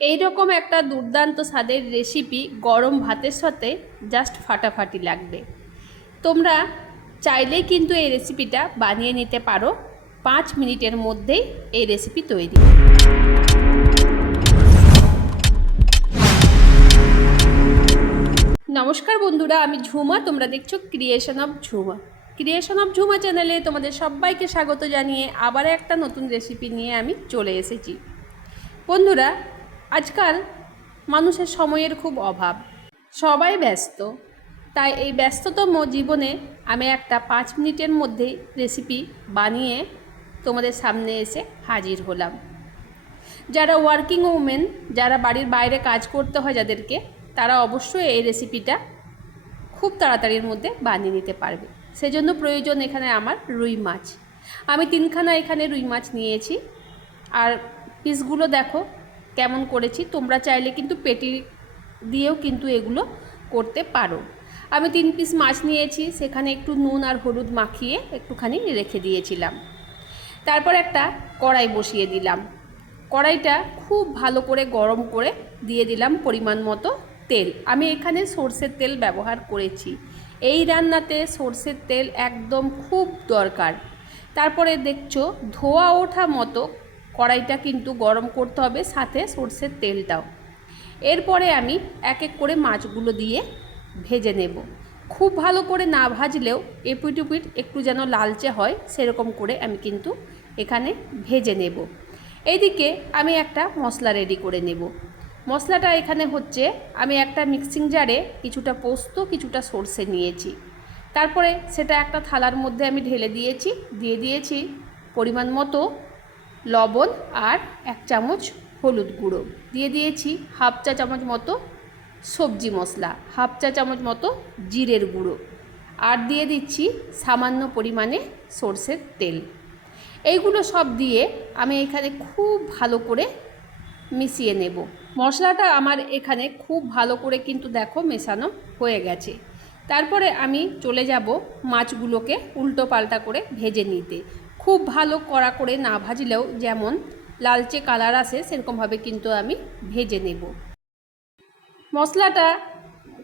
এই রকম একটা দুর্দান্ত স্বাদের রেসিপি গরম ভাতের সাথে জাস্ট ফাটাফাটি লাগবে। তোমরা চাইলেই কিন্তু এই রেসিপিটা বানিয়ে নিতে পারো। 5 মিনিটের মধ্যেই এই রেসিপি তৈরি। নমস্কার বন্ধুরা, আমি ঝুমা, তোমরা দেখছো creation of Jhuma. Creation of Jhuma চ্যানেলে তোমাদের সবাইকে স্বাগত জানিয়ে আবার একটা নতুন রেসিপি নিয়ে আমি চলে এসেছি। বন্ধুরা, আজকাল মানুষের সময়ের খুব অভাব, সবাই ব্যস্ত। তাই এই ব্যস্ততম জীবনে আমি একটা 5 মিনিটের মধ্যেই রেসিপি বানিয়ে তোমাদের সামনে এসে হাজির হলাম। যারা ওয়ার্কিং উমেন, যারা বাড়ির বাইরে কাজ করতে হয় যাদেরকে, তারা অবশ্যই এই রেসিপিটা খুব তাড়াতাড়ির মধ্যে বানিয়ে নিতে পারবে। সেজন্য প্রয়োজন এখানে আমার রুই মাছ। আমি 3খানা এখানে রুই মাছ নিয়েছি। আর পিসগুলো দেখো কেমন করেছি। তোমরা চাইলে কিন্তু পেটি দিয়েও কিন্তু এগুলো করতে পারো। আমি 3 পিস মাছ নিয়েছি, সেখানে একটু নুন আর হলুদ মাখিয়ে একটুখানি রেখে দিয়েছিলাম। তারপর একটা কড়াই বসিয়ে দিলাম। কড়াইটা খুব ভালো করে গরম করে দিয়ে দিলাম পরিমাণ মতো তেল। আমি এখানে সর্ষের তেল ব্যবহার করেছি। এই রান্নাতে সর্ষের তেল একদম খুব দরকার। তারপরে দেখছো ধোয়া ওঠা মতো কড়াইটা কিন্তু গরম করতে হবে, সাথে সর্ষের তেলটাও। এরপরে আমি এক এক করে মাছগুলো দিয়ে ভেজে নেব। খুব ভালো করে না ভাজলেও এপিট ওপিট একটু যেন লালচে হয়, সেরকম করে আমি কিন্তু এখানে ভেজে নেব। এইদিকে আমি একটা মশলা রেডি করে নেব। মশলাটা এখানে হচ্ছে, আমি একটা মিক্সিং জারে কিছুটা পোস্ত কিছুটা সর্ষে নিয়েছি। তারপরে সেটা একটা থালার মধ্যে আমি ঢেলে দিয়েছি। দিয়ে দিয়েছি পরিমাণ মতো লবণ আর 1 চামচ হলুদ গুঁড়ো। দিয়ে দিয়েছি হাফ চা চামচ মতো সবজি মশলা, হাফ চা চামচ মতো জিরের গুঁড়ো, আর দিয়ে দিচ্ছি সামান্য পরিমাণে সর্ষের তেল। এইগুলো সব দিয়ে আমি এখানে খুব ভালো করে মিশিয়ে নেব। মশলাটা আমার এখানে খুব ভালো করে কিন্তু দেখো মেশানো হয়ে গেছে। তারপরে আমি চলে যাব মাছগুলোকে উল্টো পাল্টা করে ভেজে নিতে। খুব ভালো কড়া করে না ভাজলেও যেমন লালচে কালার আসে, সেরকমভাবে কিন্তু আমি ভেজে নেব। মশলাটা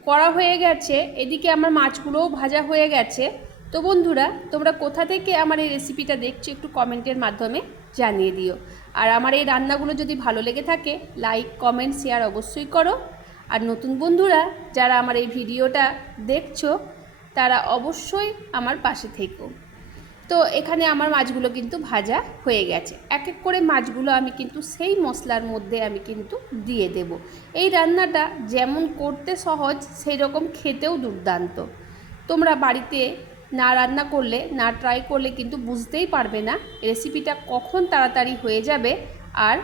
করা হয়ে গেছে, এদিকে আমার মাছগুলোও ভাজা হয়ে গেছে। তো বন্ধুরা, তোমরা কোথা থেকে আমার এই রেসিপিটা দেখছো একটু কমেন্টের মাধ্যমে জানিয়ে দিও। আর আমার এই রান্নাগুলো যদি ভালো লেগে থাকে, লাইক কমেন্ট শেয়ার অবশ্যই করো। আর নতুন বন্ধুরা যারা আমার এই ভিডিওটা দেখছো, তারা অবশ্যই আমার পাশে থেকো। তো এখানে আমার মাছগুলো কিন্তু ভাজা হয়ে গেছে। এক এক করে মাছগুলো আমি কিন্তু সেই মশলার মধ্যে আমি কিন্তু দিয়ে দেব। এই রান্নাটা যেমন করতে সহজ, সেই রকম খেতেও দুর্দান্ত। তোমরা বাড়িতে না রান্না করলে, না ট্রাই করলে কিন্তু বুঝতেই পারবে না রেসিপিটা কখন তাড়াতাড়ি হয়ে যাবে। আর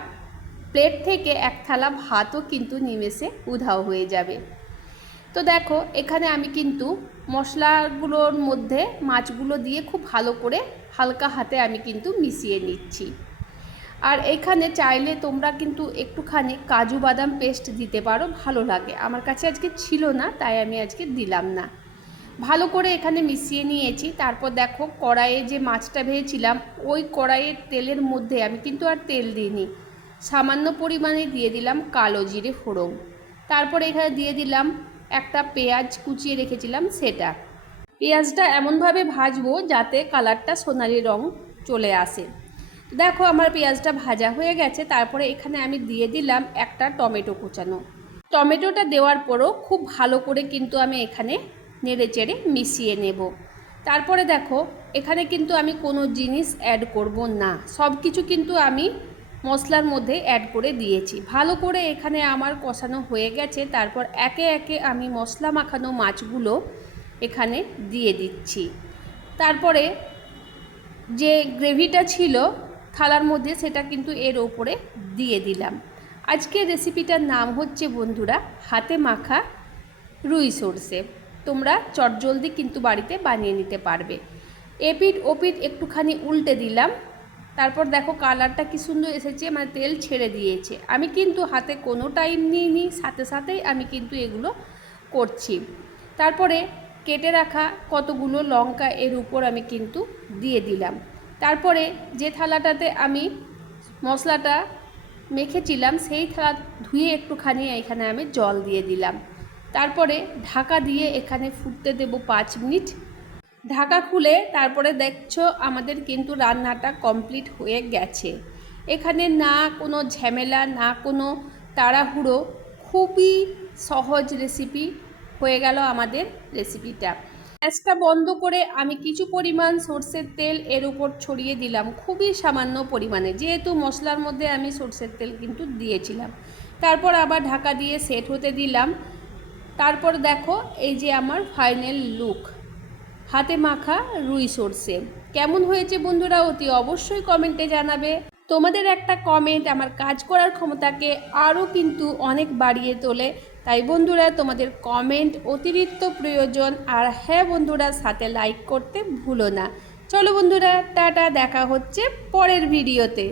প্লেট থেকে এক থালা ভাতও কিন্তু নিমেষে উধাও হয়ে যাবে। তো দেখো এখানে আমি কিন্তু মশলাগুলোর মধ্যে মাছগুলো দিয়ে খুব ভালো করে হালকা হাতে আমি কিন্তু মিশিয়ে নিচ্ছি। আর এখানে চাইলে তোমরা কিন্তু একটুখানি কাজু বাদাম পেস্ট দিতে পারো, ভালো লাগে। আমার কাছে আজকে ছিল না, তাই আমি আজকে দিলাম না। ভালো করে এখানে মিশিয়ে নিয়েছি। তারপর দেখো কড়াইয়ে যে মাছটা ভেজেছিলাম, ওই কড়াইয়ের তেলের মধ্যে আমি কিন্তু আর তেল দিইনি, সামান্য পরিমাণে দিয়ে দিলাম কালো জিরে ফোড়ন। তারপর এখানে দিয়ে দিলাম একটা পেঁয়াজ কুচিয়ে রেখেছিলাম সেটা। পেঁয়াজটা এমনভাবে ভাজবো যাতে কালারটা সোনালি রং চলে আসে। দেখো আমার পেঁয়াজটা ভাজা হয়ে গেছে। তারপরে এখানে আমি দিয়ে দিলাম একটা টমেটো কুচানো। টমেটোটা দেওয়ার পরও খুব ভালো করে কিন্তু আমি এখানে নেড়ে চেড়ে মিশিয়ে নেব। তারপরে দেখো এখানে কিন্তু আমি কোনো জিনিস অ্যাড করব না, সব কিছু কিন্তু আমি মশলার মধ্যে অ্যাড করে দিয়েছি। ভালো করে এখানে আমার কষানো হয়ে গেছে। তারপর একে একে আমি মশলা মাখানো মাছগুলো এখানে দিয়ে দিচ্ছি। তারপরে যে গ্রেভিটা ছিল থালার মধ্যে, সেটা কিন্তু এর ওপরে দিয়ে দিলাম। আজকের রেসিপিটার নাম হচ্ছে বন্ধুরা হাতে মাখা রুই সর্ষে। তোমরা চটজলদি কিন্তু বাড়িতে বানিয়ে নিতে পারবে। এপিট ওপিট একটুখানি উল্টে দিলাম। তারপর দেখো কালারটা কি সুন্দর এসেছে, মানে তেল ছেড়ে দিয়েছে। আমি কিন্তু হাতে কোনো টাইম নিইনি, সাথে সাথেই আমি কিন্তু এগুলো করছি। তারপরে কেটে রাখা কতগুলো লঙ্কা এর উপর আমি কিন্তু দিয়ে দিলাম। তারপরে যে থালাটাতে আমি মশলাটা মেখেছিলাম সেই থালা ধুয়ে একটুখানি এখানে আমি জল দিয়ে দিলাম। তারপরে ঢাকা দিয়ে এখানে ফুটতে দেব 5 মিনিট। ঢাকা খুলে তারপরে দেখছো আমাদের কিন্তু রান্নাটা কমপ্লিট হয়ে গেছে। এখানে না কোনো ঝামেলা, না কোনো তাড়াহুড়ো, খুবই সহজ রেসিপি হয়ে গেল আমাদের রেসিপিটা। গ্যাসটা বন্ধ করে আমি কিছু পরিমাণ সর্ষের তেল এর উপর ছড়িয়ে দিলাম, খুবই সামান্য পরিমাণে, যেহেতু মশলার মধ্যে আমি সর্ষের তেল কিন্তু দিয়েছিলাম। তারপর আবার ঢাকা দিয়ে সেট হতে দিলাম। তারপর দেখো এই যে আমার ফাইনাল লুক, হাতে মাখা রুই সর্ষে। কেমন হয়েছে বন্ধুরা অতি অবশ্যই কমেন্টে জানাবে। তোমাদের একটা কমেন্ট আমার কাজ করার ক্ষমতাকে আরও কিন্তু অনেক বাড়িয়ে তোলে। তাই বন্ধুরা তোমাদের কমেন্ট অতিরিক্ত প্রয়োজন। আর হ্যাঁ বন্ধুরা, সাথে লাইক করতে ভুলো না। চলো বন্ধুরা, টাটা, দেখা হচ্ছে পরের ভিডিওতে।